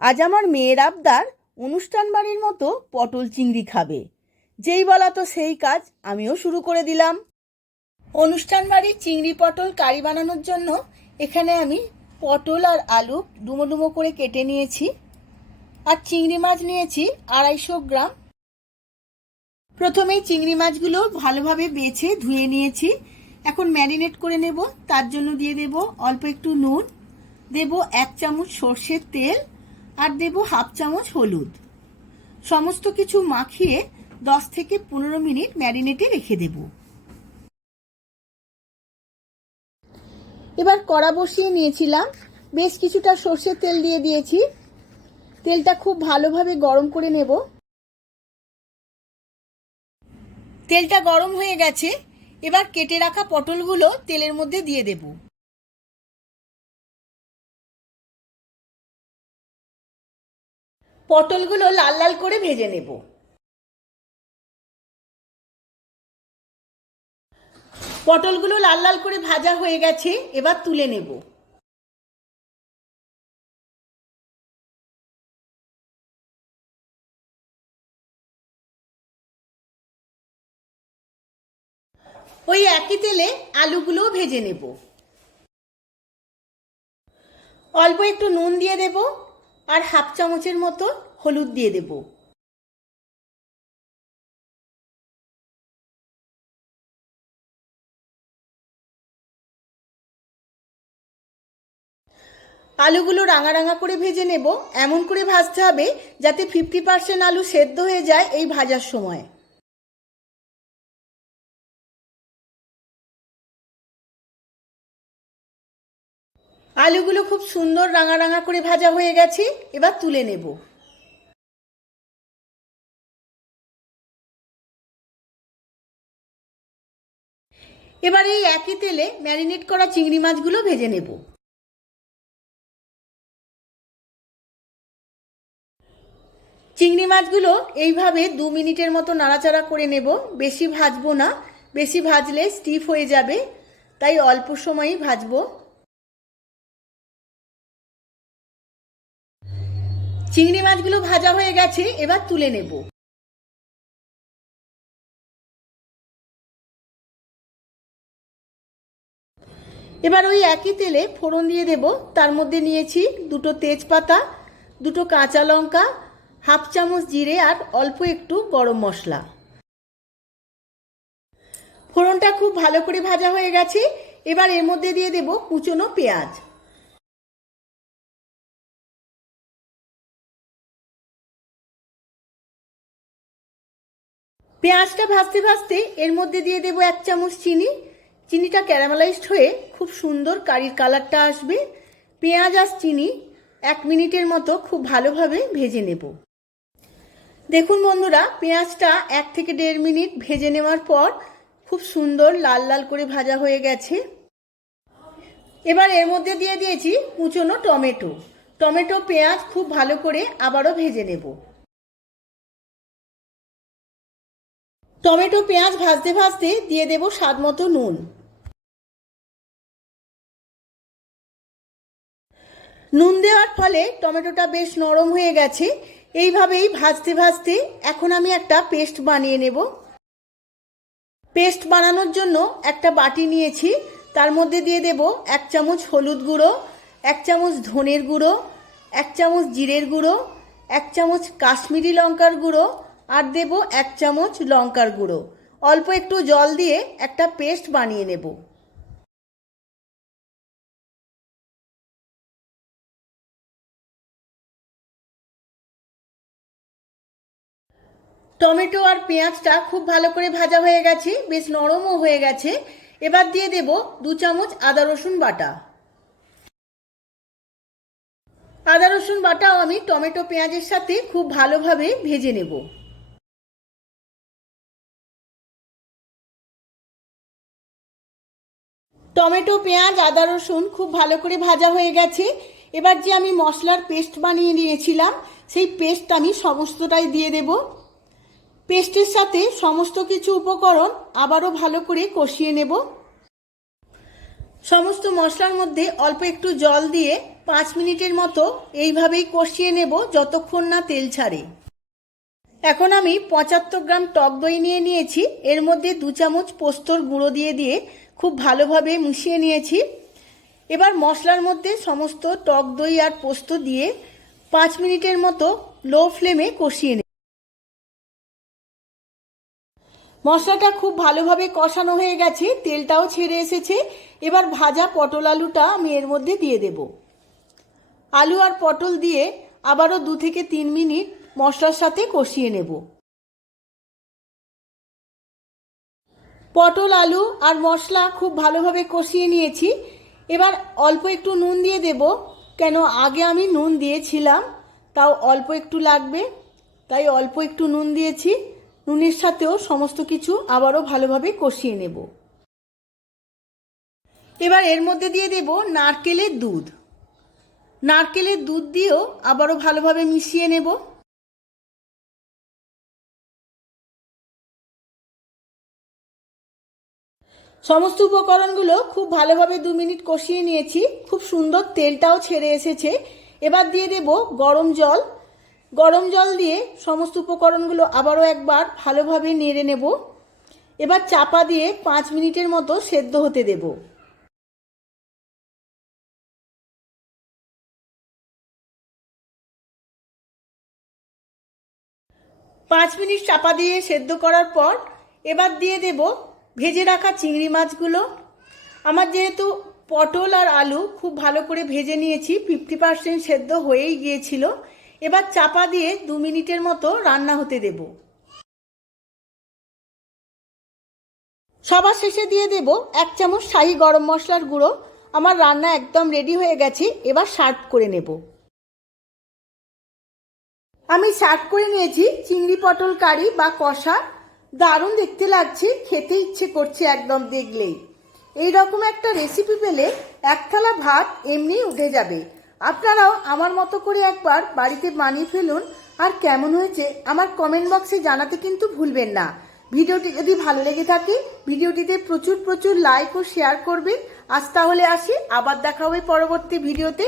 আজ আমার মেয়ের আবদার অনুষ্ঠান বাড়ির মতো পটল চিংড়ি খাবে। যেই বলা তো সেই কাজ আমিও শুরু করে দিলাম। অনুষ্ঠান বাড়ির চিংড়ি পটল কারি বানানোর জন্য এখানে আমি পটল আর আলু ডুমো ডুমো করে কেটে নিয়েছি আর চিংড়ি মাছ নিয়েছি আড়াইশো গ্রাম। প্রথমেই চিংড়ি মাছগুলো ভালোভাবে বেছে ধুয়ে নিয়েছি। এখন ম্যারিনেট করে নেব, তার জন্য দিয়ে দেব অল্প একটু নুন। দেব এক চামচ সর্ষের তেল আর দেব হাফ চামচ হলুদ। সমস্ত কিছু মাখিয়ে দশ থেকে পনেরো মিনিট ম্যারিনেটে রেখে দেব। এবার কড়া বসিয়ে নিয়েছিলাম। বেশ কিছুটা সর্ষের তেল দিয়ে দিয়েছি। তেলটা খুব ভালোভাবে গরম করে নেব। তেলটা গরম হয়ে গেছে। এবার কেটে রাখা পটলগুলো তেলের মধ্যে দিয়ে দেব। পটলগুলো লাল লাল করে ভেজে নেব। পটলগুলো লাল লাল করে ভাজা হয়ে গেছে, এবার তুলে নেব। ওই একই তেলে আলুগুলোও ভেজে নেব। অল্প একটু নুন দিয়ে দেব, আর হাফ চামচের মতো হলুদ দিয়ে দেব। আলুগুলো রাঙা রাঙা করে ভেজে নেব। এমন করে ভাজতে হবে যাতে ফিফটি পার্সেন্ট আলু সেদ্ধ হয়ে যায় এই ভাজার সময়। আলুগুলো খুব সুন্দর রাঙা রাঙা করে ভাজা হয়ে গেছে, এবার তুলে নেব। এবার এই একই তেলে ম্যারিনেট করা চিংড়ি মাছগুলো ভেজে নেব। চিংড়ি মাছগুলো এইভাবে দু মিনিটের মতো নাড়াচাড়া করে নেব। বেশি ভাজবো না। বেশি ভাজলে স্টিফ হয়ে যাবে। তাই অল্প সময়ই ভাজবো। চিংড়ি মাছগুলো ভাজা হয়ে গেছে, এবার তুলে নেব। এবার ওই একই তেলে ফোড়ন দিয়ে দেব। তার মধ্যে নিয়েছি দুটো তেজপাতা, দুটো কাঁচা লঙ্কা, হাফ চামচ জিরে আর অল্প একটু গরম মশলা। ফোড়নটা খুব ভালো করে ভাজা হয়ে গেছে। এবার এর মধ্যে দিয়ে দেব কুচনো পেঁয়াজ। পেঁয়াজটা ভাজতে ভাজতে এর মধ্যে দিয়ে দেবো এক চামচ চিনি চিনিটা ক্যারামেলাইজড হয়ে খুব সুন্দর কারির কালারটা আসবে। পেঁয়াজ আর চিনি এক মিনিটের মতো খুব ভালোভাবে ভেজে নেব। দেখুন বন্ধুরা, পেঁয়াজটা এক থেকে দেড় মিনিট ভেজে নেওয়ার পর খুব সুন্দর লাল লাল করে ভাজা হয়ে গেছে। এবার এর মধ্যে দিয়ে দিয়েছি কুচনো টমেটো। টমেটো, পেঁয়াজ খুব ভালো করে আবারও ভেজে নেব। টমেটো, পেঁয়াজ ভাজতে ভাজতে দিয়ে দেব স্বাদ মতো নুন। নুন দেওয়ার ফলে টমেটোটা বেশ নরম হয়ে গেছে। এইভাবেই ভাজতে ভাজতে এখন আমি একটা পেস্ট বানিয়ে নেব। পেস্ট বানানোর জন্য একটা বাটি নিয়েছি। তার মধ্যে দিয়ে দেব এক চামচ হলুদ গুঁড়ো, এক চামচ ধনের গুঁড়ো, এক চামচ জিরের গুঁড়ো, এক চামচ কাশ্মীরি লঙ্কার গুঁড়ো আর দেব এক চামচ লঙ্কার গুঁড়ো। অল্প একটু জল দিয়ে একটা পেস্ট বানিয়ে নেব। টমেটো আর পেঁয়াজটা খুব ভালো করে ভাজা হয়ে গেছে, বেশ নরমও হয়ে গেছে। এবার দিয়ে দেব দু চামচ আদা রসুন বাটা। আদা রসুন বাটাও আমি টমেটো পেঁয়াজের সাথে খুব ভালোভাবে ভেজে নেব। টমেটো, পেঁয়াজ, আদা, রসুন খুব ভালো করে ভাজা হয়ে গেছে। এবার যে আমি মশলার পেস্ট বানিয়ে নিয়েছিলাম, সেই পেস্ট আমি সমস্তটাই দিয়ে দেব। পেস্টের সাথে সমস্ত কিছু উপকরণ আবারও ভালো করে কষিয়ে নেব। সমস্ত মশলার মধ্যে অল্প একটু জল দিয়ে পাঁচ মিনিটের মতো এইভাবেই কষিয়ে নেব, যতক্ষণ না তেল ছাড়ে। এখন আমি পঁচাত্তর গ্রাম টক দই নিয়ে নিয়েছি। এর মধ্যে দু চামচ পোস্তর গুঁড়ো দিয়ে দিয়ে খুব ভালোভাবে মিশিয়ে নিয়েছি। এবার মশলার মধ্যে সমস্ত টক দই আর পোস্ত দিয়ে পাঁচ মিনিটের মতো লো ফ্লেমে কষিয়ে নেব মশলাটা খুব ভালোভাবে কষানো হয়ে গেছে, তেলটাও ছেড়ে এসেছে। এবার ভাজা পটল আলুটা আমি এর মধ্যে দিয়ে দেব। আলু আর পটল দিয়ে আবারও দু থেকে তিন মিনিট মশলার সাথে কষিয়ে নেব। পটল, আলু আর মশলা খুব ভালোভাবে কষিয়ে নিয়েছি। এবার অল্প একটু নুন দিয়ে দেব। কেন আগে আমি নুন দিয়েছিলাম, তাও অল্প একটু লাগবে। তাই অল্প একটু নুন দিয়েছি। নুনের সাথেও সমস্ত কিছু আবারও ভালোভাবে কষিয়ে নেব। এবার এর মধ্যে দিয়ে দেব নারকেলের দুধ। নারকেলের দুধ দিয়েও আবারও ভালোভাবে মিশিয়ে নেব। সমস্ত উপকরণগুলো খুব ভালোভাবে দু মিনিট কষিয়ে নিয়েছি। খুব সুন্দর তেলটাও ছেড়ে এসেছে। এবার দিয়ে দেব গরম জল। গরম জল দিয়ে সমস্ত উপকরণগুলো আবারও একবার ভালোভাবে নেড়ে নেব। এবার চাপা দিয়ে পাঁচ মিনিটের মতো সেদ্ধ হতে দেব। পাঁচ মিনিট চাপা দিয়ে সেদ্ধ করার পর এবার দিয়ে দেব ভেজে রাখা চিংড়ি মাছগুলো। আমার যেহেতু পটল আর আলু খুব ভালো করে ভেজে নিয়েছি ফিফটি পার্সেন্ট সেদ্ধ হয়েই গিয়েছিল। এবার চাপা দিয়ে দু মিনিটের মতো রান্না হতে দেব। সবার শেষে দিয়ে দেব এক চামচ শাহি গরম মশলার গুঁড়ো। আমার রান্না একদম রেডি হয়ে গেছে, এবার সার্ভ করে নেব। আমি সার্ভ করে নিয়েছি চিংড়ি পটল কারি বা কষা দারুণ দেখতে লাগছে, খেতে ইচ্ছে করছে একদম দেখলেই। এই রকম একটা রেসিপি পেলে এক থালা ভাত এমনি উঠে যাবে। আপনারাও আমার মতো করে একবার বাড়িতে বানিয়ে ফেলুন। আর কেমন হয়েছে আমার কমেন্ট বক্সে জানাতে কিন্তু ভুলবেন না। ভিডিওটি যদি ভালো লেগে থাকে, ভিডিওটিতে প্রচুর প্রচুর লাইক ও শেয়ার করবেন। আজ তাহলে আসি, আবার দেখা হবে পরবর্তী ভিডিওতে।